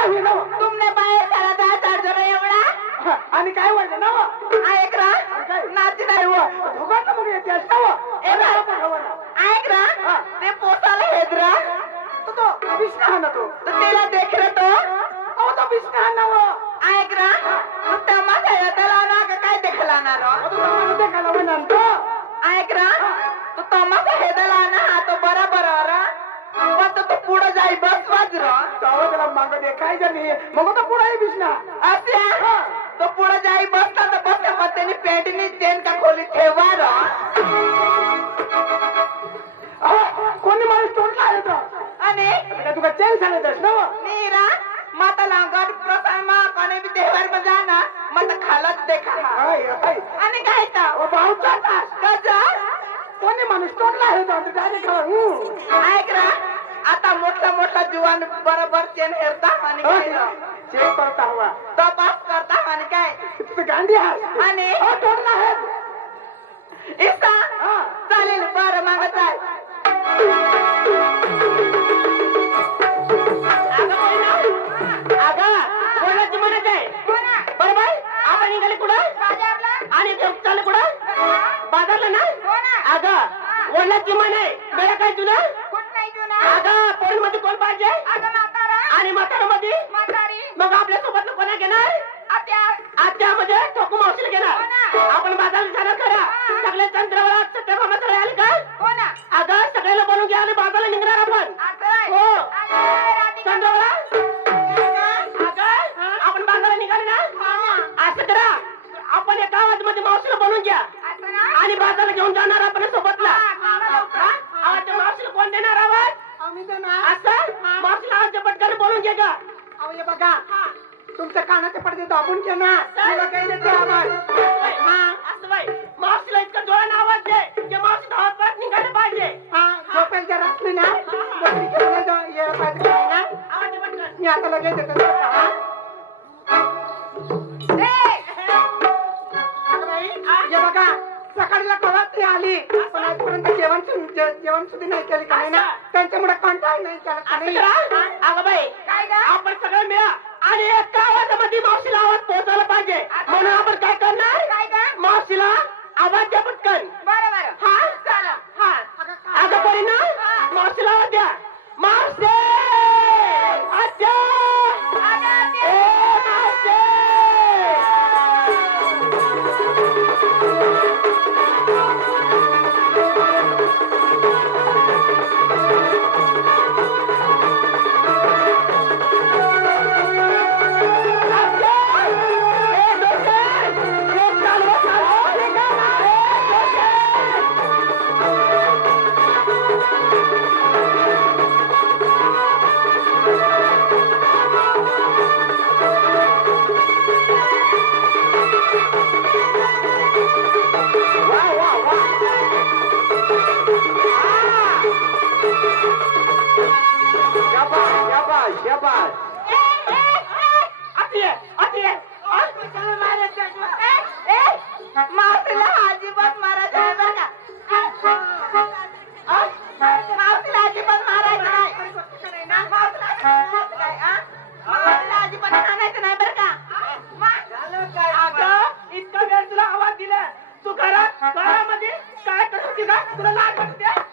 काय होईल ना तुमने बाहेर झाला 10,000 एवढा आणि काय व्हायचं ना ऐक रा नाची नाही भोगाचं मग येते ऐक रा ते पोटाला हेदरा तो विष्णू हा ना तो त्याला देख रे तो तो विष्णू हा ना ऐक रा तमाशा येताला ना का काय देखला ना रो तो देखायला म्हणणार तो ऐक रा तो तमाशा हेदला ना हा तो बरोबर रा पण तो पुढे जाई बस वाज रो त्याला माग देखायचं नाही मग तो पुढे विष्णू अच्छा तो पुढे जाई बसला तर बस मग त्यांनी पेंटनी चेन का खोली ठेवा रो कोणी माणूस तोडला आहे तो आणि तुका चेन सांगतस ना नीरा माता लांगड प्रसन्न कोणी भी देवर में जाना मत खालत देखा आणि काय तर भाऊचा कजा कोणी माणूस तोडला आहे तो डायरेक्ट ऐक रा आता मोठा मोठा जुवान बरोबर चेन हेरता आणि काय चेक करता हवा तपास करता आणि काय तू गांधी आहे आणि तोडला आहे इसा चालेल बरं मागत आहे कोणाची म्हणत आहे बरोबर आपण निघाले कुठं आणि चालले कुठं बाजारला ना अगं वडिलाची म्हण आहे वेळा काय तुला अगं पोरी मध्ये कोण पाहिजे आणि म्हातारा मध्ये मग आपल्या सोबत कोणा घेणार आत्यामध्ये ठोकू मावशीला घेणार आपण बाजारला जाणार करा सगळे चंद्रावर सत्यभामाकडे आले का अगं सगळ्याला बनवून घ्या आणि बाजारला निघणार आपण हो चंद्रावर आपण बाजारला निघाले ना असं करा आपण एका आवाजमध्ये मावशीला बनवून घ्या आणि बाजारला घेऊन जाणार आपण सोबतला आवाज मावशीला कोण देणार आवाज असं मावशीला आवाज पटकन बोलून घे का बघा तुमच्या कानाचे पडदे दाबून घे ना काही देते आवाज असं बाई मावशीला इतकं जोरानं आवाज दे की मावशी धावत परत निघाले पाहिजे झोपेल जर असली ना आवाज पटकन मी आता लगेच देतो बघा सकाळीला कळत ती आली पण आजपर्यंत जेवण सुद्धा नाही केली का ना त्यांच्यामुळे कंटाळ नाही केला अगं बाई आपण सगळं मिळा आणि एका आवाजामध्ये मावशीला आवाज पोहोचवला पाहिजे म्हणून आपण काय करणार मावशीला आवाज द्या पटकन हा अगं बरी ना मावशीला आवाज द्या मावशी आत्या मावशीला अजिबात मारायचं आहे बघा मावशीला अजिबात मारायचं नाही मावशीला अजिबात आणायचं नाही बरं का अगं इतका वेळ तुला आवाज दिला तू घरामध्ये काय करत होती का तुला लाज वाटते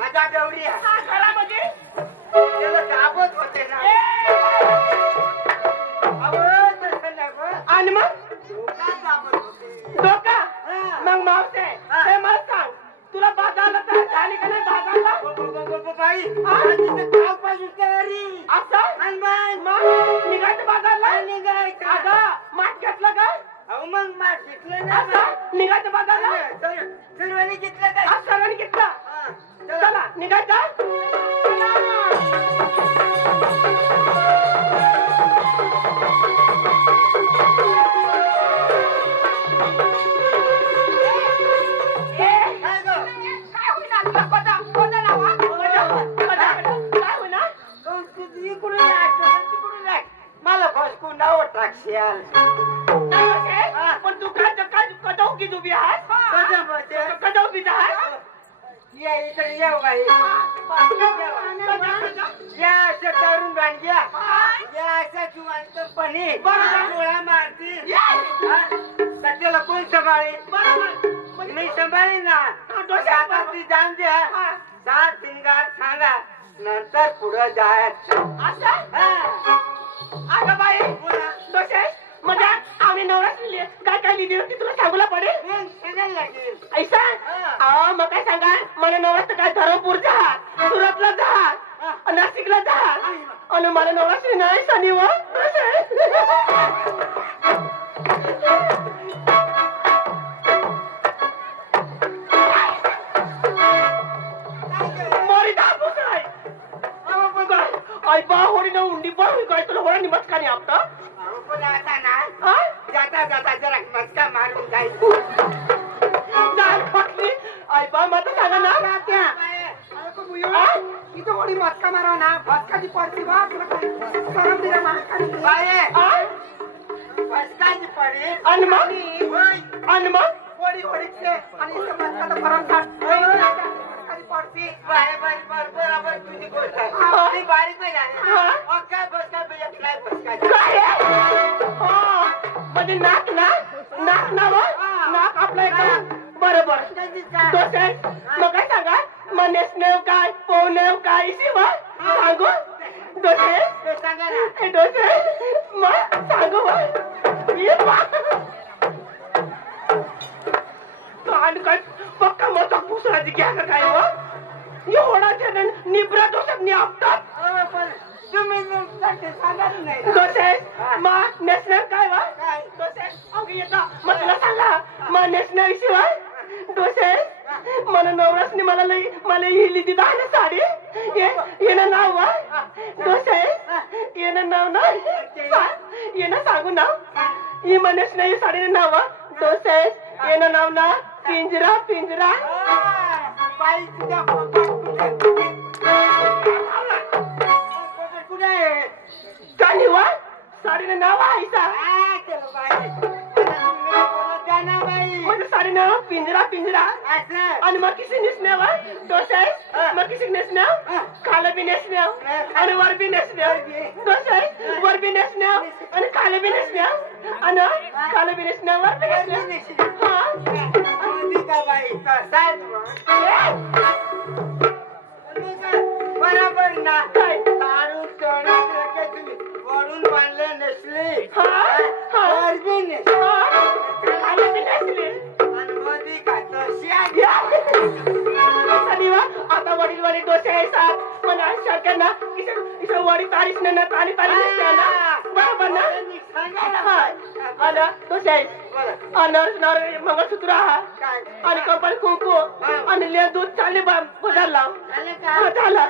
माझा गौरिया घरामध्ये दाबत होते ना आणि मग डोका मग मावशे हे मला सांग तुला बाजारला तर झाली का नाही बाजारला असं मग निघायचं बाजारला निघायचं अगं माठ घेतलं का मग माठ घेतलं ना निघायचं बाजारला सर्वांनी घेतलं का सर्वांनी घेतलं चला निघायचं मला फसकून नाव टाकशील पण तू काय चौकीत उभी आहात कदा उभीच आहात या इकडे येऊ बाई या असं करून गांजा या असं जुवांत पणी डोळा मारतील सध्याला कोण सांभाळी मी सांभाळी ना आता ती जाऊन द्या सात सिंगार सांगा नंतर पुढं जायचं अगं बाई दोषे म्हणजे आम्ही नवराच लिहिली काय काय लिहिली होती तुला सांगूला पडेल ऐसा मग काय सांगा मला नवरात्र काय धरमपूरचा आहात सुरतला जाहात नाशिकला जाहात आणि मला नवरात्री नाही शनिवार आई बा होडी ना उंडी पण काय तुला होडा निमस्का नाही आपता पण आता ना जाता जाता जरा मस्का मारून जाईल जाल फटली आई बा माता सांगा ना त्या इथं होडी मस्का मारा ना भस्काची पडती बा तुला दिला भस्काची पडे आणि मग होडी होडीचे आणि मस्का तर पडती बरोबर तुझी गोष्ट आहे बारीक नाही काय भस्का म्हणजे नाक आपलं बरोबर मग काय सांगा मग नेसनेव काय पोहनेव काय शिवा सांगू डोसे सांगा ना डोसे मग सांगू आणि काय पक्का मग पुसराची घ्या का काय एवढा जण निब्रा दोषात आपतात तुम्ही सांगत नाही दोषे मग नेसनेव काय वा दोषे अगं येता मग तुला सांगा मग नेसनेव शिवाय दोषे मला नवरासनी मला ही लिहिली ना साडी येणं नाव वा दोषे येणं नाव ना येणं सांगू नाव ही मनेश नाही साडीने नाव वा दोषे येणं नाव ना पिंजरा पिंजरा बाई तुझ्या कुठे कानी वा साडीने नाव आईसा म्हणजे साडी नाव पिंजरा पिंजरा आणि मग किसी नेसण्याव दोषे मग किसी नेसण्याव खालं बी नेसण्याव आणि वर बी नेसण्याव दोषे वर बी नेसण्याव आणि खालं बी नेसण्याव आणि खालं बी नेसण्याव वर बी नेसण्याव बरोबर ना काय दारू चोळा तुम्ही वरून बांधले नसले बी नसले खालं बी नेसले आणि मध्ये खातो आता वडील वडील डोसे आहेत मला शक्य ना इथे वडी तारीच नाही ना तारी तारी नसते ना बरोबर ना डोसे आहेत आणि मंगळसूत्र आहात आणि कपाल कुंकू आणि ले दूध चालले बदल लाव झाला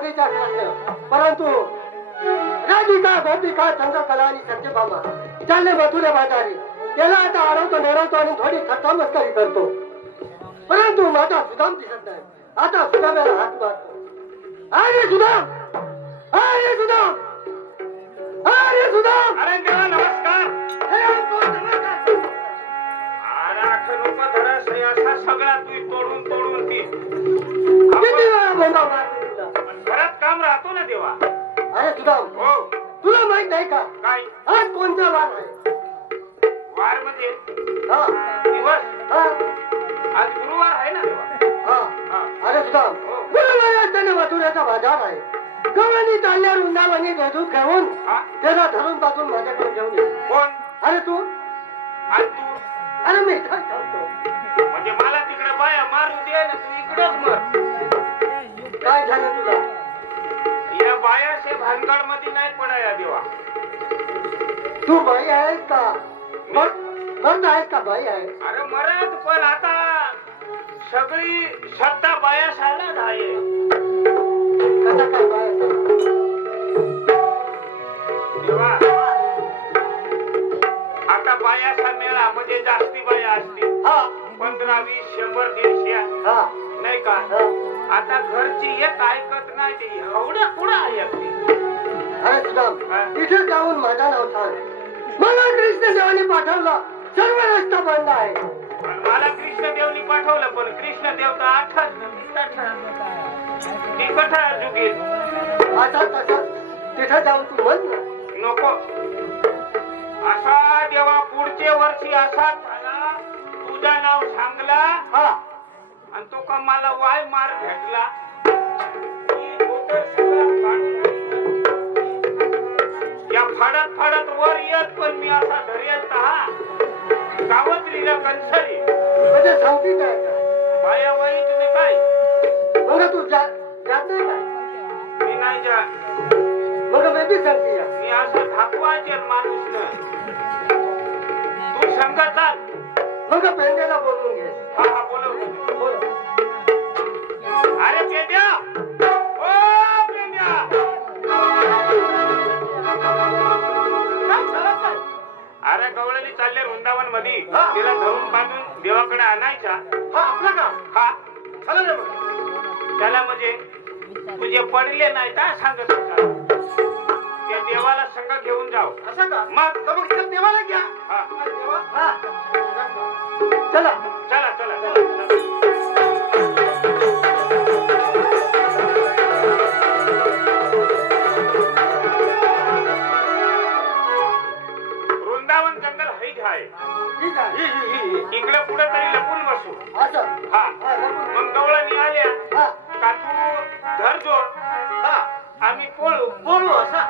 सगळीच्या कृष्ण परंतु राधिका गोपिका चंद्रकला आणि सत्यभामा चालले मथुरे बाजारी त्याला आता अडवतो नेरवतो आणि थोडी थट्टा मस्करी करतो परंतु माझा सुदाम दिसत नाही आता सुदामाला हात मारतो अरे सुदाम अरे सुदाम अरे सुदाम अरे देवा नमस्कार असा सगळा तू तोडून तोडून ती किती वेळा बोंबा मारतो तुला घरात काम राहतो ना देवा अरे सुदाम हो तुला माहित नाही का काय आज कोणता वार आहे वार म्हणजे हा दिवस हा आज गुरुवार आहे ना देवा हा अरे सुदाम गुरुवार त्याने मथुरेचा बाजार आहे गवळणी चालल्या वृंदावनी दूध घेऊन हा? त्याला धरून पासून माझ्याकडे घेऊन ये कोण अरे तू आज तू अरे मी काय सांगतो म्हणजे मला तिकडे बाया मारू दे ना तू इकडंच मर काय झालं तुला या बायाशे भानगड मध्ये नाही पडाया देवा तू बाई आहेस का मर्द आहेस का बाई आहे अरे मरत पण आता सगळी श्रद्धा बायाशालाच आहे कसा काय बाई आहे? देवा आता बायाचा मेळा म्हणजे जास्ती बाया असतील हा 15, 20, 100, 150 हा नाही का हा. आता घरची एक ऐकत नाही ते एवढं कुठं ऐकते अरे सुदाम तिथे जाऊन माझं नाव सांग मला कृष्णदेवाने पाठवलं सर्व रस्ता बंद आहे पण मला कृष्णदेवनी पाठवलं पण कृष्णदेव तर आठाच ती कथा चुकील आता तसं तिथे जाऊन तू म्हण ना. नको असा देवा पुढच्या वर्षी असा झाला तुझं नाव सांगला हा आणि तो का मला वाय मार भेटला ही डोकं सगळं फाडून या फाडत फाडत वर येत पण मी असा धरेल हा गावत्रीला कंसरी म्हणजे सांगते काय का? बाया वाईट नाही काय मग तू जात नाही का मी नाही जा मग मी बी सांगते या. मी असं धाकवायचे माणूस न तू संगतात मग पेंड्याला बोलवून घे हा हा बोलव बोल अरे पेंड्या ओ पेंड्या काय झालं काय? अरे गवळणी चालले वृंदावन मध्ये हा. तिला धरून बांधून देवाकडे आणायचा हा आपला का हा चला रे मग त्याला म्हणजे तुझे पडले नाही का सांगत होता त्या देवाला संग घेऊन जाऊ असं का मग तर मग तिला देवाला घ्या हा देवा हा चला चला चला चला वृंदावन जंगल हैज आहे ठीक आहे इकडे पुढे तरी लपून बसू असं हा हा लपून. मग गवळणी आल्या हा का तू धरजो हा आम्ही पळू बोलू असा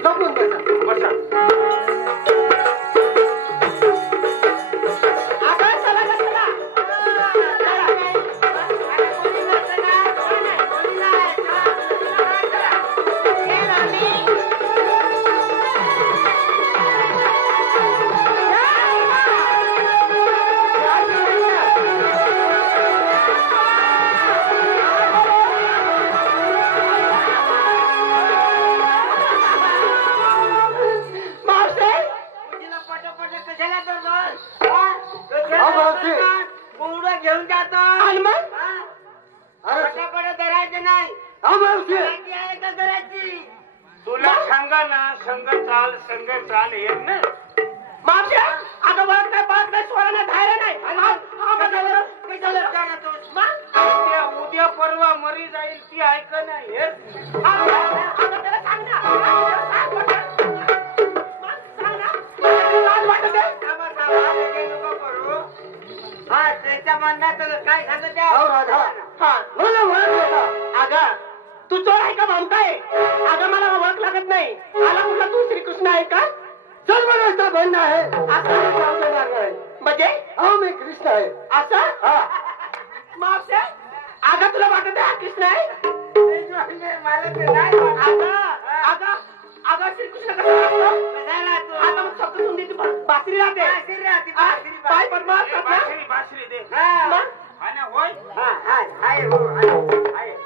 लपून बसा बसा आता चला ना, चला. चला. ये राणी. मावशे, तुझीला पटापट कशाला करतो मावशी. पुढं घेऊन जातो आणि मग? अरे पटापट धरायचं नाही हा मावशी करायची आहे का करायची तुला सांगा ना संग चाल येत ना मावशे, अगं बघ नाही स्वराने धायला नाही. हा, बघायला. काय झालं? मग? उद्या परवा मरी जाईल ती ऐक नाही अगं त्याला सांग ना. सांग म्हटलं. मग सांग ना. तुला लाज वाटत आहे? हा त्याच्या म्हणण्यात काय सांगत हो राधा हा. मला ओळख होता अगं तू चोर आहे का भामटा आहे? अगं मला ओळख लागत नाही. आला कुठला तू श्रीकृष्ण आहे का? सर्व रस्ता बंद आहे असं जाऊ देणार नाही म्हणजे अहो मी कृष्ण आहे असं हा मावशे, अगं तुला वाटत आहे हा कृष्ण आहे? मला ते नाही वाटत. अगं अगं श्रीकृष्ण कसं असतं? आता मग शब्द सुंदी बासरी राहते. पाय पद्मा असतात ना? बासरी दे मग? आणि होय आहे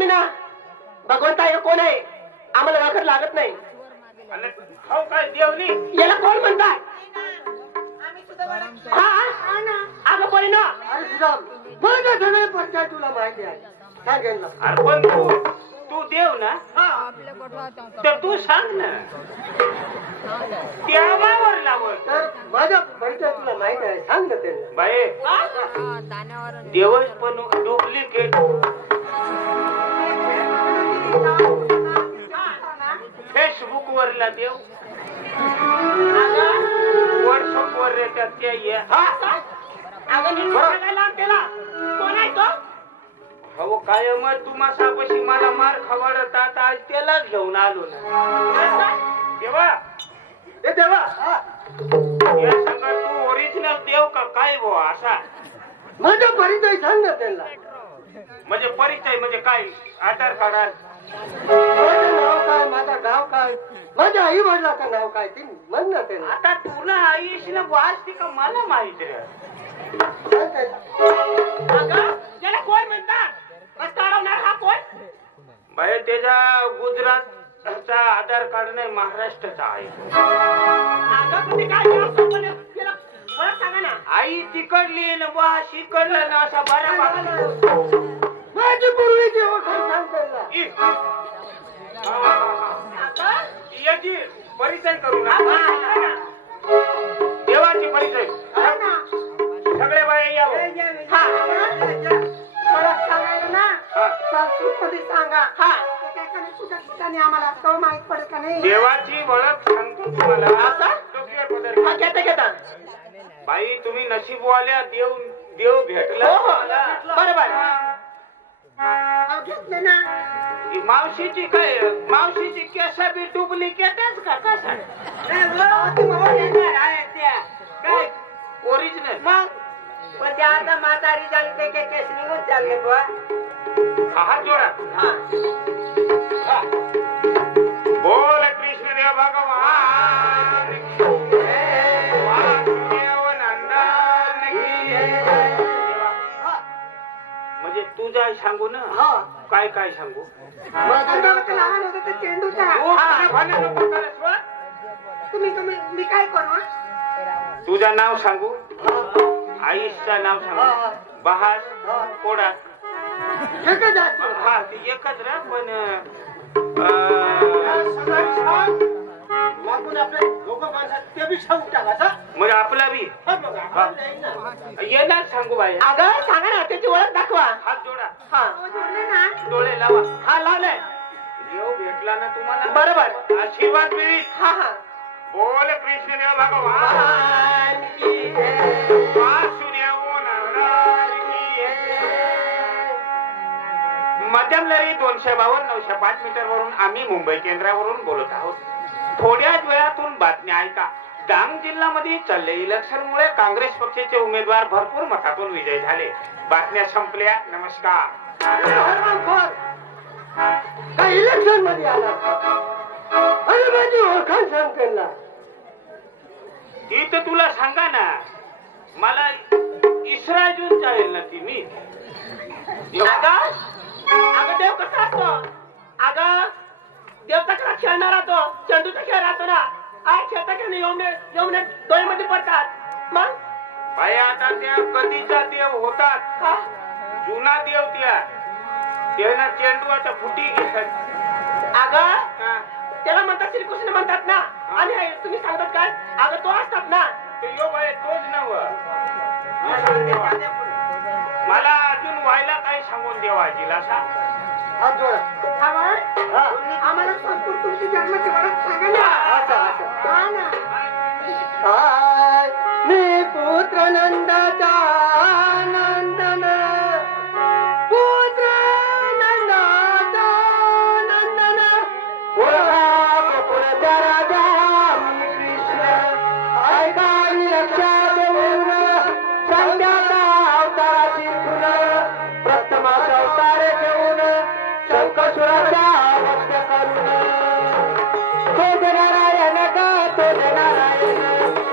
मी ना भगवंता हे कोण आहे आम्हाला वाखर लागत नाही. हो काय देवनी याला कोण म्हणतात? हा अगं बोल ना. अरे सुद्धा मला सगळे परिचय तुला माहिती आहे. सांग यांना. अरे पण तू देव ना तर तू सांग ना देवावर लावत. तर माझा परिचय तुला माहिती आहे. सांग ना त्यांना. बाई देवच पण डुप्लिकेट फेसबुक वरला देव व्हॉट्सअप वर येतात ते ये. अगं नीट सांगायला त्याला कोण आहे तो? हो काय मग तुम्हापाशी मला मार खवडतात आज त्यालाच घेऊन आलो ना. देवा ए देवा. या सांगा तू ओरिजिनल देव का काय भो असा? माझा परिचय सांग ना त्यांना. म्हणजे परिचय म्हणजे काय? आधार कार्ड माझं नाव काय, माझं गाव काय, माझ्या आई वडिलाचं नाव काय ते म्हण ना त्यांना. आता तुला आईशीला वाचते का मला माहित रे. सांग त्यांना. अगं याला कोण म्हणतात? काढवणार हा कोण? बाई त्याच्या गुजरातचा आधार कार्ड नाही महाराष्ट्राचा आहे. अगं पण ते काय नाव सांगू ना? त्याला ओळख सांगा ना. आई तिकडली ना बा शिकडलं ना असा बरा माझी पूर्वीची ओळख सांग त्यांना. याची परिचय करू ना. हा ना. देवाची परिचय हा ना. सगळे बाई यावं. हा. ओळख सांगायला ना. हा. संस्कृतमध्ये सांगा. हा. आम्हाला तो माहित पडेल का नाही? देवाची ओळख सांगतो तुम्हाला. आता? डोक्यावर पदर. हा घेता घेता. बाई तुम्ही नशीबवाल्या देव देव भेटला हो, हो. तुम्हाला. बरोबर. घेतले ना. ही मावशीची काय मावशीची केस बी डुप्लिकेटच का कसा? ओरिजिनल मग पण त्या आता म्हातारी झाली ते केस निघून चालले बुवा. हात जोडा. हा. बोल कृष्ण देव भगवान की जय. वासुदेव नंदन की जय. म्हणजे तुझा सांगू ना. हा. काय काय सांगू? लहान होतं ते चेंडूचा. मी काय करू? तुझं नाव सांगू? आईचं नाव सांगू? बहास कोडा. एकच आहे. हा ती एकच रा पण आपले दोघं माणसात ते बी सांगू टाकायचं. म्हणजे आपला बी येणार सांगू बाई. अगं सांगा ना त्याची ओळख दाखवा. हात जोडा. हा. डोळे लावा. हा लावलंय. देव भेटला ना तुम्हाला. बरोबर. आशीर्वाद मिळेल. हा हा. बोल कृष्णदेव भगवान की जय. वासुदेव नंदन की जय. मध्यम लहरी 252 905 मीटर वरून आम्ही मुंबई केंद्रावरून बोलत आहोत. थोड्याच वेळातून बातम्या ऐका. डांग जिल्ह्यामध्ये चालले इलेक्शनमुळे काँग्रेस पक्षाचे उमेदवार भरपूर मतातून विजयी झाले. बातम्या संपल्या. नमस्कार. काय इलेक्शन मध्ये आला? अरे माझी ओळखाण सांग त्यांना. ती तर तुला सांगा ना. मला इस्रायजून चालेल ना ती मी. अगं देव कसा असतो? अगं देव कसा खेळणारा तो चेंडूचा खेळ राहतो ना. आज शेताकडे येऊन डोळ्यामध्ये पडतात. मग बाई आता त्या कधीचा देव होतात. हा. जुना देव त्यानं चेंडूचा फुटी घेतात. अगं त्याला म्हणतात श्रीकृष्ण म्हणतात ना. आणि तुम्ही सांगतात काय? अगं तो असतात ना. यो बाई तोच नव. मला अजून व्हायला काय सांगून देवाजीला असा. हात जोडा. आम्हाला संस्कृत जन्माची ओळख सांगा ना. हा ना. हाय मी पुत्र नंदाचा नंदन. पुत्र नंदाचा नंदन. ओळखा गोकुळचा राजा मी कृष्ण. ऐका लक्षात देऊन संध्याचा अवताराची खुन. प्रथमाचा अवतार घेऊन शंकसुराचा वध करून. तोच नारायण का तोच नारायण.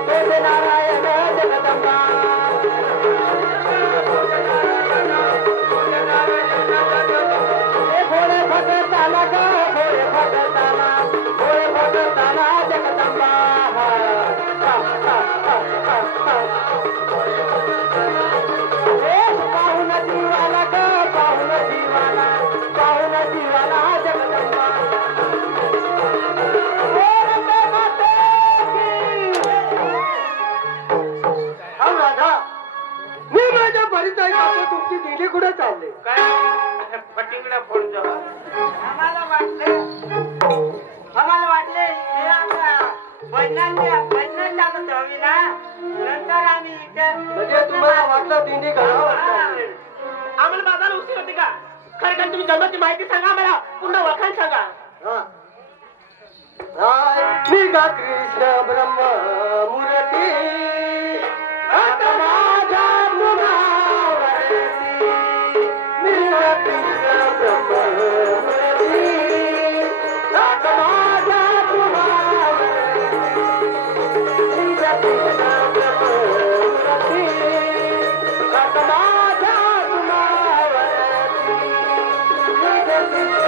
तोच नारायण जगदंबा. अहो राधा, मी माझ्या परिचय करतो, तुमची दिंडी कुठे चालली? काय फटिंगडा फोडतो. आम्हाला वाटले हे आता भजनात टाकत हवी ना, नंतर आम्ही इथे म्हणजे तुम्हाला वाटलं दिंडी घडावं? आम्हाला बाजारला उशीर होते का? खरं खरं तुम्ही जन्माची माहिती सांगा आम्हाला, पुन्हा वखाण सांगा. निघा कृष्ण ब्रह्म मूर्ती आता माझ्या मुलावरती. निघा कृष्ण ब्रह्म मूर्ती आता माझ्या मुलावरती. निघा कृष्ण ब्रह्म मूर्ती आता माझ्या मुलावरती. निघा कृष्ण